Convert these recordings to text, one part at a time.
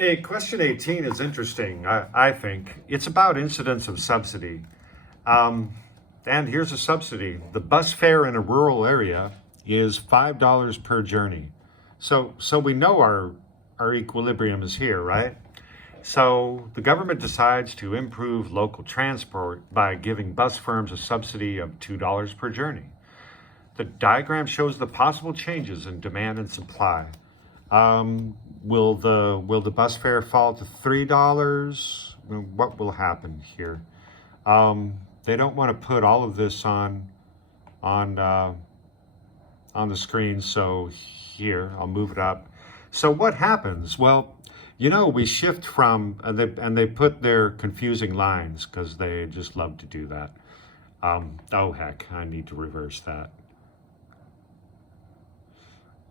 Hey, question 18 is interesting, I think. It's about incidence of subsidy. And here's a subsidy. The bus fare in a rural area is $5 per journey. So we know our equilibrium is here, right? So the government decides to improve local transport by giving bus firms a subsidy of $2 per journey. The diagram shows the possible changes in demand and supply. Will the bus fare fall to $3? What will happen here? They don't want to put all of this on the screen, so here I'll move it up. So what happens? Well, we shift from and they put their confusing lines because they just love to do that. Oh heck, I need to reverse that.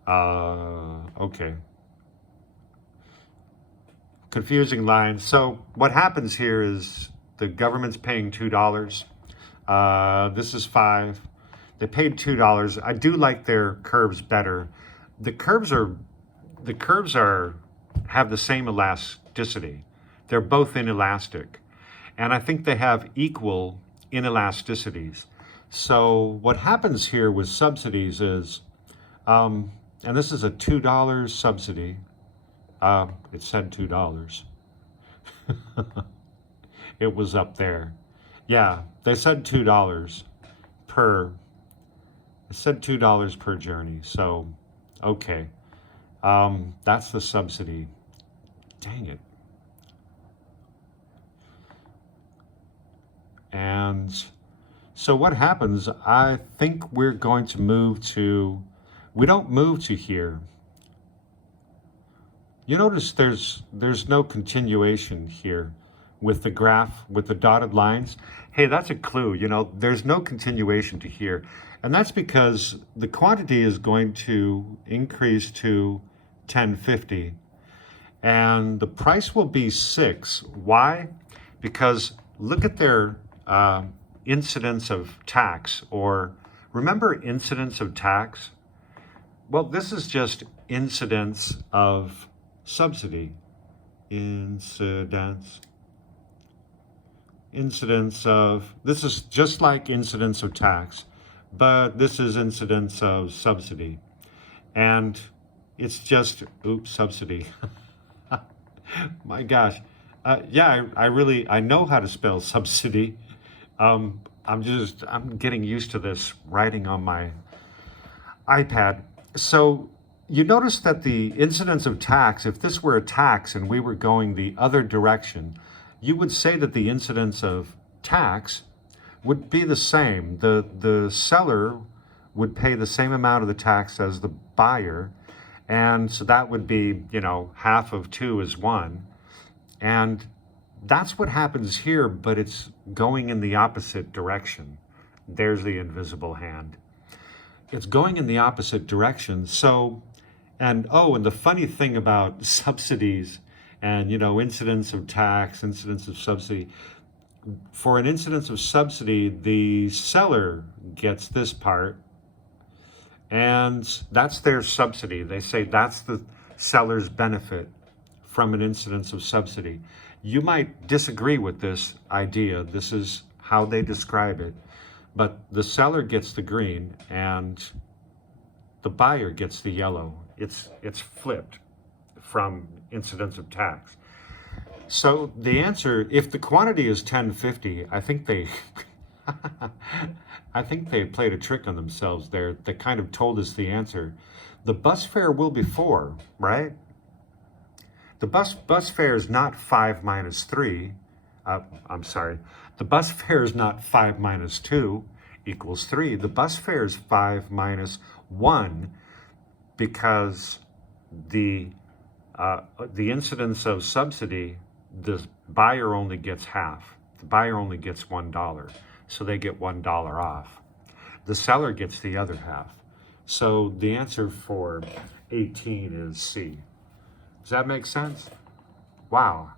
Okay. Confusing lines. So what happens here is the government's paying $2. This is $5. They paid $2. I do like their curves better. The curves have the same elasticity. They're both inelastic. And I think they have equal inelasticities. So what happens here with subsidies is, and this is a $2 subsidy. It said $2. It was up there. Yeah, they said $2 per. It said $2 per journey. So, okay, that's the subsidy. Dang it. And so what happens? I think we're going to move to. We don't move to here. You notice there's no continuation here with the graph, with the dotted lines. Hey, that's a clue, there's no continuation to here. And that's because the quantity is going to increase to 1050 and the price will be 6. Why? Because look at their incidence of tax, or remember incidence of tax? Well, this is just incidence of subsidy. Incidence of, this is just like incidence of tax, but this is incidence of subsidy. And it's just, oops, subsidy. My gosh. Yeah, I know how to spell subsidy. I'm getting used to this writing on my iPad. So you notice that the incidence of tax, if this were a tax and we were going the other direction, you would say that the incidence of tax would be the same. The seller would pay the same amount of the tax as the buyer. And so that would be, half of 2 is 1. And that's what happens here, but it's going in the opposite direction. There's the invisible hand. It's going in the opposite direction. So, and the funny thing about subsidies and, incidence of tax, incidence of subsidy, for an incidence of subsidy, the seller gets this part, and that's their subsidy. They say that's the seller's benefit from an incidence of subsidy. You might disagree with this idea. This is how they describe it. But the seller gets the green and the buyer gets the yellow. It's flipped from incidence of tax. So the answer, if the quantity is 1050, I think they played a trick on themselves there. They kind of told us the answer. The bus fare will be 4, right? The bus fare is not 5 minus 3. I'm sorry. The bus fare is not 5 minus 2 equals 3. The bus fare is 5 minus 1 because the incidence of subsidy, the buyer only gets half. The buyer only gets $1, so they get $1 off. The seller gets the other half. So the answer for 18 is C. Does that make sense? Wow.